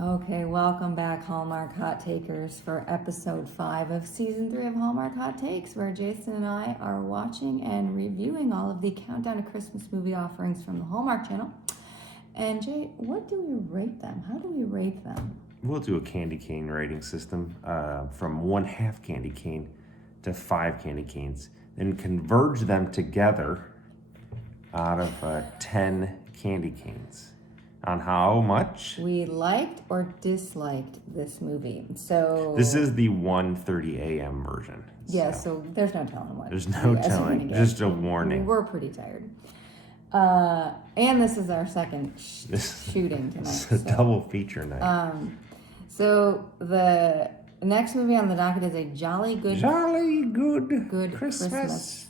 Okay, welcome back, Hallmark Hot Takers, for episode 5 of season 3 of Hallmark Hot Takes, where Jason and I are watching and reviewing all of the Countdown to Christmas movie offerings from the Hallmark Channel. And Jay, what do we rate them? How do we rate them? We'll do a candy cane rating system from 1/2 candy cane to 5 candy canes, and converge them together out of 10 candy canes. On how much? We liked or disliked this movie. So This is the 1:30 a.m. version. yeah, so there's no telling what. There's no you guys are telling. gonna get. Just a warning. We're pretty tired. And this is our second shooting tonight. It's a double feature night. So the next movie on the docket is a Jolly Good Christmas.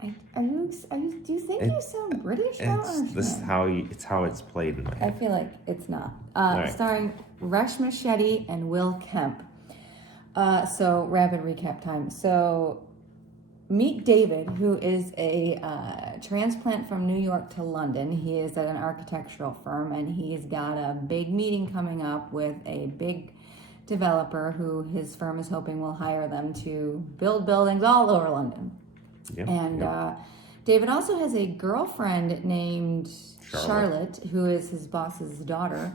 Do you think you sound British? It's how it's played in my I head. feel like it's not. Right. Starring Reshma, Shetty, and Will Kemp. So rapid recap time. So meet David, who is a transplant from New York to London. He is at an architectural firm, and he's got a big meeting coming up with a big developer who his firm is hoping will hire them to build buildings all over London. Yep. David also has a girlfriend named Charlotte, who is his boss's daughter.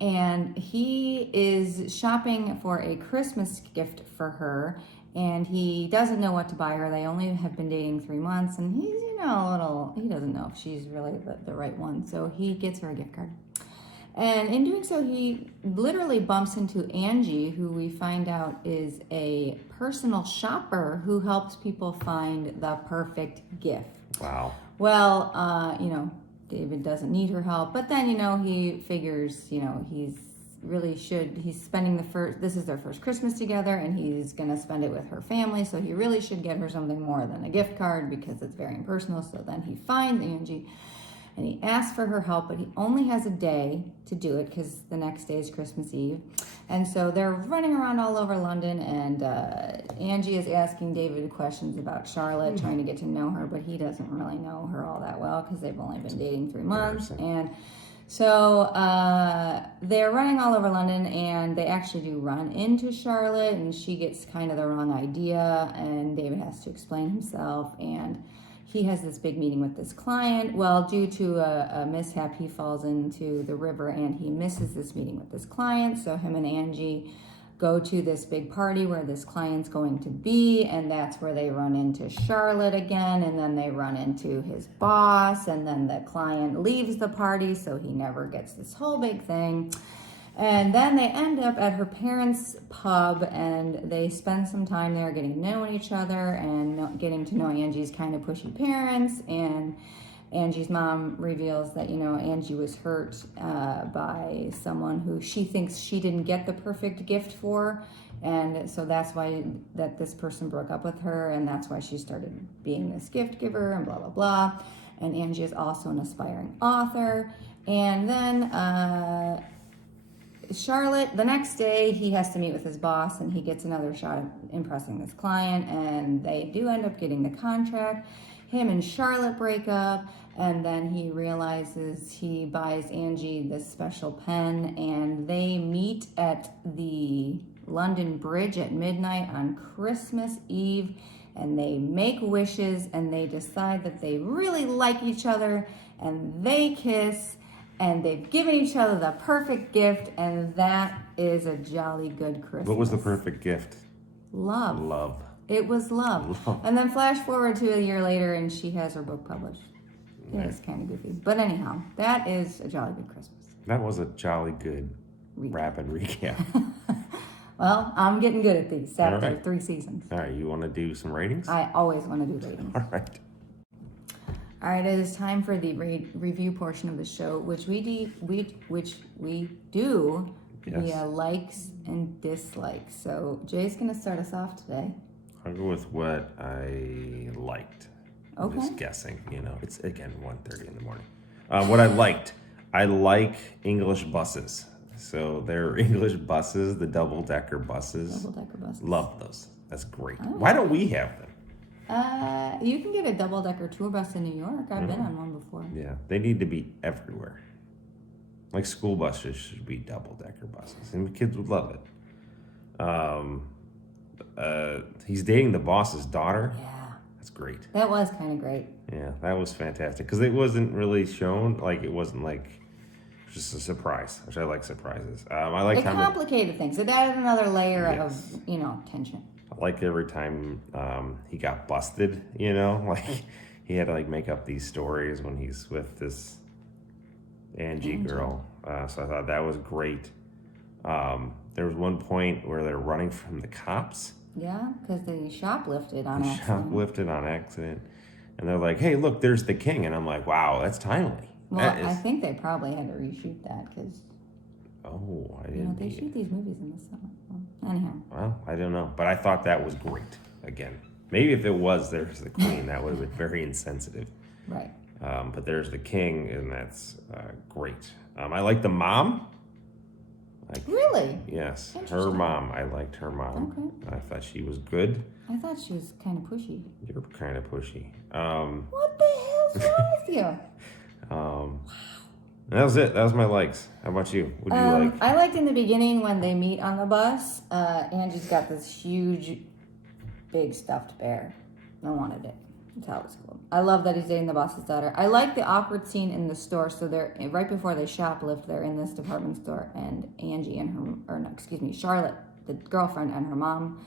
And he is shopping for a Christmas gift for her. And he doesn't know what to buy her. They only have been dating 3 months. And he's, he doesn't know if she's really the right one. So he gets her a gift card. And in doing so, he literally bumps into Anji, who we find out is a personal shopper who helps people find the perfect gift. Wow. Well, David doesn't need her help, but then, he figures, he's spending this is their first Christmas together, and he's going to spend it with her family, so he really should get her something more than a gift card because it's very impersonal. So then he finds Anji, and he asks for her help, but he only has a day to do it because the next day is Christmas Eve. And so they're running around all over London, and Anji is asking David questions about Charlotte, trying to get to know her, but he doesn't really know her all that well because they've only been dating 3 months. And so they're running all over London, and they actually do run into Charlotte, and she gets kind of the wrong idea, and David has to explain himself, and he has this big meeting with this client. Well, due to a mishap, he falls into the river and he misses this meeting with this client. So him and Anji go to this big party where this client's going to be, and that's where they run into Charlotte again, and then they run into his boss, and then the client leaves the party, so he never gets this whole big thing. And then they end up at her parents' pub, and they spend some time there getting to know each other and getting to know Angie's kind of pushy parents. And Angie's mom reveals that, Angie was hurt by someone who she thinks she didn't get the perfect gift for. And so that's why that this person broke up with her, and that's why she started being this gift giver and blah, blah, blah. And Angie is also an aspiring author. And then Charlotte, the next day, he has to meet with his boss, and he gets another shot at impressing this client, and they do end up getting the contract. Him and Charlotte break up, and then he realizes he buys Angie this special pen, and they meet at the London Bridge at midnight on Christmas Eve, and they make wishes, and they decide that they really like each other, and they kiss, and they've given each other the perfect gift, and that is a jolly good Christmas. What was the perfect gift? Love. Love. It was love. And then flash forward to a year later, and she has her book published. Right. It's kind of goofy. But anyhow, that is a jolly good Christmas. That was a jolly good rapid recap. Well, I'm getting good at these after right. 3 seasons. All right, you want to do some ratings? I always want to do ratings. All right. All right, it is time for the review portion of the show, which we do via likes and dislikes. So Jay's going to start us off today. I'll go with what I liked. Okay. I'm just guessing, It's, again, 1:30 in the morning. What I liked. I like English buses. So they're English buses, the double-decker buses. Double-decker buses. Love those. That's great. Oh. Why don't we have them? You can get a double-decker tour bus in New York. I've been on one before. Yeah, they need to be everywhere. Like school buses should be double-decker buses, and the kids would love it. He's dating the boss's daughter. Yeah. That's great. That was kind of great. Yeah, that was fantastic because it wasn't really shown. Like it wasn't like just a surprise, which I like surprises. I like It complicated things. It added another layer of, tension. I like every time he got busted. Like he had to like make up these stories when he's with this Anji girl. So I thought that was great. There was one point where they're running from the cops. Yeah, because they shoplifted on accident. And they're like, "Hey, look, there's the king." And I'm like, "Wow, that's timely." Well, I think they probably had to reshoot that because I didn't. they shoot these movies in the summer. Well, anyhow. Well, I don't know, but I thought that was great. Again, maybe if it was there's the queen, that would have been very insensitive. Right. But there's the king, and that's great. I like the mom. Really? Yes, her mom. I liked her mom. Okay. I thought she was good. I thought she was kind of pushy. You're kind of pushy. What the hell's wrong with you? Wow. That was it. That was my likes. How about you? What do you like? I liked in the beginning when they meet on the bus. Angie's got this huge, big stuffed bear. I wanted it. That's how it was cool. I love that he's dating the boss's daughter. I like the awkward scene in the store. So they're right before they shoplift. They're in this department store, and Angie and Charlotte, the girlfriend, and her mom,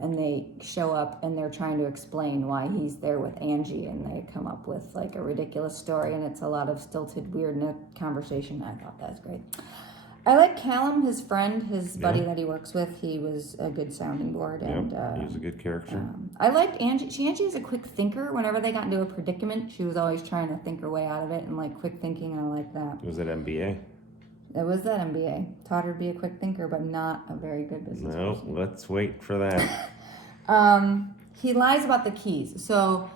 and they show up and they're trying to explain why he's there with Angie, and they come up with like a ridiculous story, and it's a lot of stilted, weird conversation. I thought that was great. I like Callum, his friend, his buddy that he works with. He was a good sounding board, and he was a good character. I liked Angie. Angie is a quick thinker. Whenever they got into a predicament, she was always trying to think her way out of it, and like quick thinking. I like that. Was it MBA? It was that MBA. Taught her to be a quick thinker, but not a very good business person. Let's wait for that. He lies about the keys. So,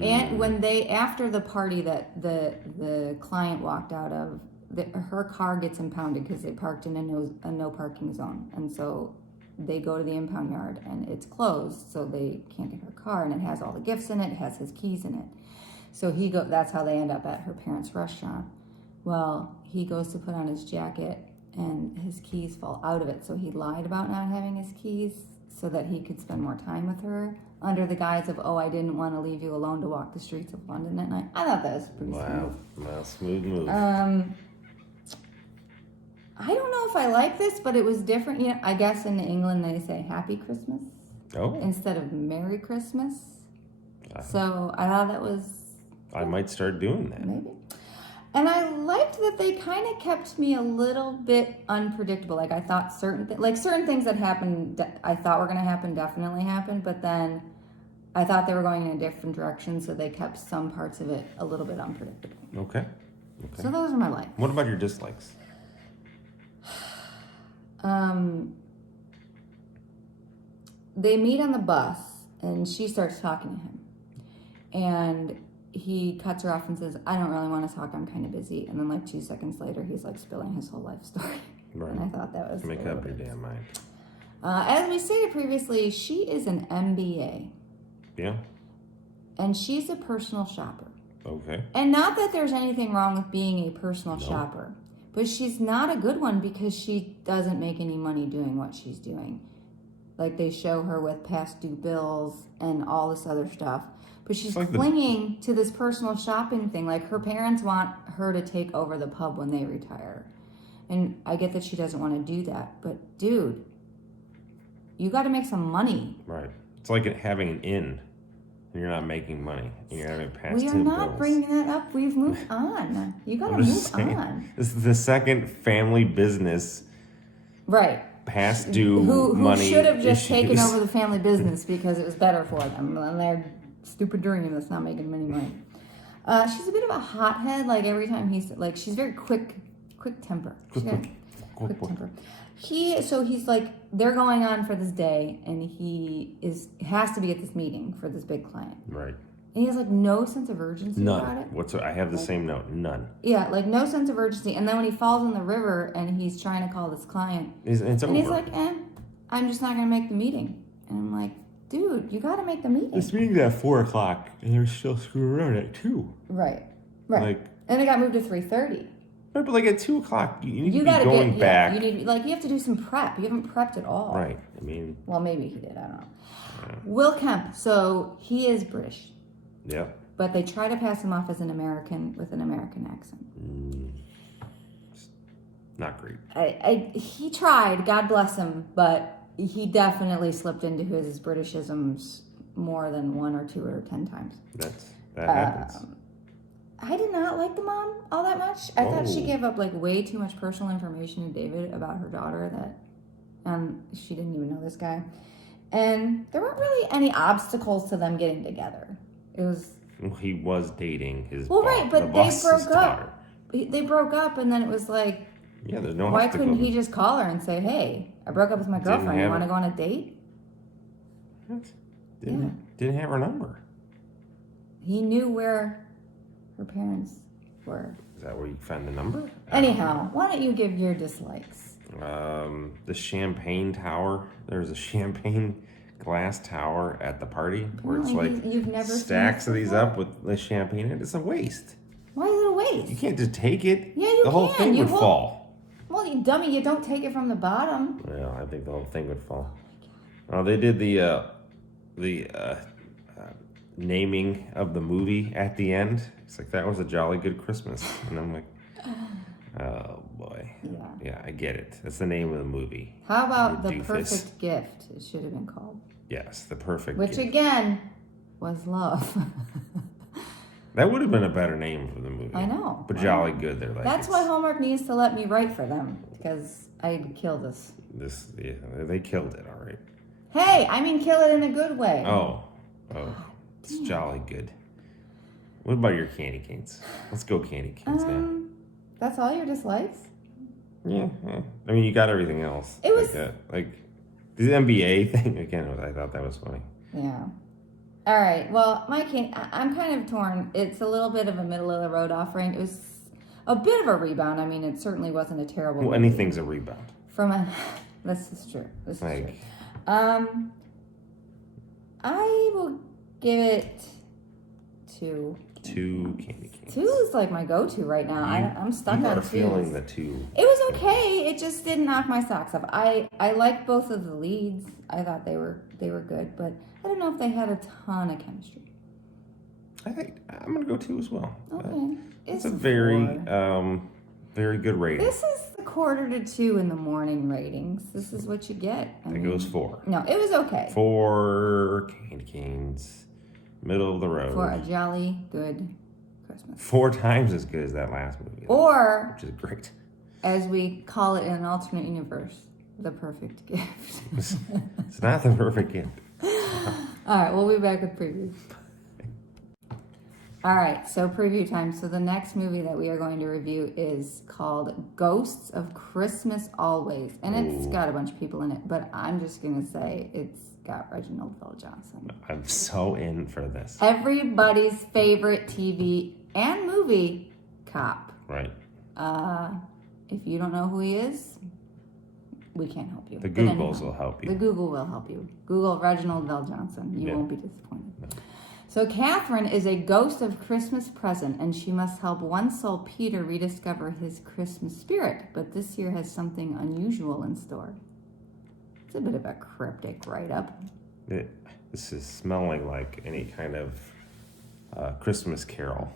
and when after the party that the client walked out of, her car gets impounded because they parked in a no parking zone, and so they go to the impound yard and it's closed, so they can't get her car, and it has all the gifts in it. It has his keys in it. So that's how they end up at her parents' restaurant. Well, he goes to put on his jacket and his keys fall out of it, so he lied about not having his keys so that he could spend more time with her under the guise of, I didn't want to leave you alone to walk the streets of London at night. I thought that was pretty smooth. Wow, smooth move. I don't know if I like this, but it was different. I guess in England they say Happy Christmas instead of Merry Christmas. So I thought that was... I might start doing that. Maybe. And I liked that they kind of kept me a little bit unpredictable. Like I thought certain things that happened, I thought were going to happen, definitely happened. But then I thought they were going in a different direction, so they kept some parts of it a little bit unpredictable. Okay. So those are my likes. What about your dislikes? They meet on the bus, and she starts talking to him. And he cuts her off and says, I don't really want to talk, I'm kind of busy. And then like 2 seconds later, he's like spilling his whole life story. Right. And I thought that was... Make up your damn mind. As we stated previously, she is an MBA. Yeah. And she's a personal shopper. Okay. And not that there's anything wrong with being a personal shopper, but she's not a good one because she doesn't make any money doing what she's doing. Like they show her with past due bills and all this other stuff. But she's clinging to this personal shopping thing. Like her parents want her to take over the pub when they retire. And I get that she doesn't want to do that. But dude, you got to make some money. Right. It's like having an inn. And you're not making money. And you're having past due bills. We are not bringing that up. We've moved on. You got to move on. This is the second family business. Right. Past due money. Who should have just taken over the family business because it was better for them. And their stupid dream that's not making them any money. She's a bit of a hothead. Like every time she's very quick temper. Quick temper. He's like, they're going on for this day, and he has to be at this meeting for this big client. Right. And he has like no sense of urgency about it. None. I have the same note. None. Yeah, like no sense of urgency. And then when he falls in the river and he's trying to call this client, it's over. He's like, I'm just not going to make the meeting. And I'm like, dude, you got to make the meeting. This meeting's at 4:00, and they're still screwing around at 2. Right. And it got moved to 3:30. But like at 2 o'clock, you need to be gotta going back. you need you have to do some prep. You haven't prepped at all. Right. I mean. Well, maybe he did. I don't know. Will Kemp. So he is British. Yep. But they try to pass him off as an American with an American accent. Not great. He tried, God bless him, but he definitely slipped into his Britishisms more than 1 or 2 or 10 times. That happens. I did not like the mom all that much. I thought she gave up like way too much personal information to David about her daughter that she didn't even know this guy. And there weren't really any obstacles to them getting together. It was... Well, he was dating his Well, boss, right, but the they boss's broke daughter. up. They broke up, and then it was like... Yeah, there's no Why obstacle. couldn't he just call her and say, hey, I broke up with my girlfriend. You want to go on a date? Didn't have her number. He knew where her parents were. Is that where you found the number? Anyhow, why don't you give your dislikes? The champagne tower. There's a champagne glass tower at the party where it's like you've never stacks seen of this these before? up with the champagne in it. It's a waste. Why is it a waste? You can't just take it. Yeah, you The whole can. thing You would won't- fall. Well, you dummy, you don't take it from the bottom. Well, I think the whole thing would fall. They did the naming of the movie at the end. It's like, that was a jolly good Christmas. And I'm like, oh boy. Yeah, I get it. That's the name of the movie. How about You The doofus. Perfect Gift? It should have been called. Yes, the perfect Which gift. again was love. That would have been a better name for the movie. I know. But jolly good. They're like, That's why Hallmark needs to let me write for them, because I'd kill this. Yeah, they killed it, all right. Hey, I mean kill it in a good way. Oh, it's jolly good. What about your candy canes? Let's go candy canes now. That's all your dislikes? Yeah. I mean, you got everything else. It was... Like the NBA thing, again, I thought that was funny. Yeah. All right. Well, I'm kind of torn. It's a little bit of a middle of the road offering. It was a bit of a rebound. I mean, it certainly wasn't a terrible Well, movie. anything's a rebound. This is true. Like, I will give it 2. 2 candy canes. 2 is like my go-to right now. I'm stuck on 2. You are feeling the 2. It was okay. It just didn't knock my socks off. I liked both of the leads. I thought they were good, but I don't know if they had a ton of chemistry. I'm gonna go 2 as well. Okay, It's a very very good rating. This is the 1:45 in the morning ratings. This is what you get. That goes 4. No, it was okay. 4 candy canes, middle of the road. For a jolly good Christmas. 4 times as good as that last movie. Or, which is great. as we call it in an alternate universe, the perfect gift. It's not the perfect gift. All right, we'll be back with previews. All right, so preview time. So the next movie that we are going to review is called Ghosts of Christmas Always. And it's got a bunch of people in it, but I'm just going to say it's got Reginald VelJohnson. I'm so in for this. Everybody's favorite TV and movie cop. Right. If you don't know who he is, we can't help you. The But Googles will help you. The Google will help you. Google Reginald VelJohnson. You won't be disappointed. No. So Catherine is a ghost of Christmas present, and she must help one soul, Peter, rediscover his Christmas spirit. But this year has something unusual in store. It's a bit of a cryptic write-up. This is smelling like any kind of Christmas Carol.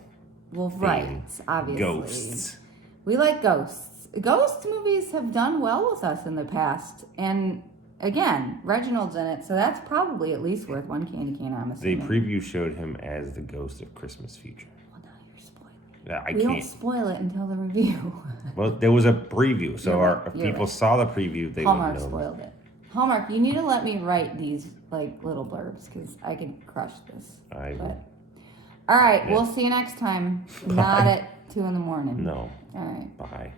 Well, right, obviously. Ghosts. We like ghosts. Ghost movies have done well with us in the past, and again, Reginald's in it, so that's probably at least worth 1 candy cane, I'm The assuming. preview showed him as the ghost of Christmas future. Well, now you're spoiling. Yeah, We don't spoil it until the review. Well, there was a preview, so if You're people right. saw the preview, they Hallmark would know. spoiled it. Hallmark, you need to let me write these like little blurbs because I could crush this. All right, we'll see you next time. Not at 2 in the morning. No. All right. Bye.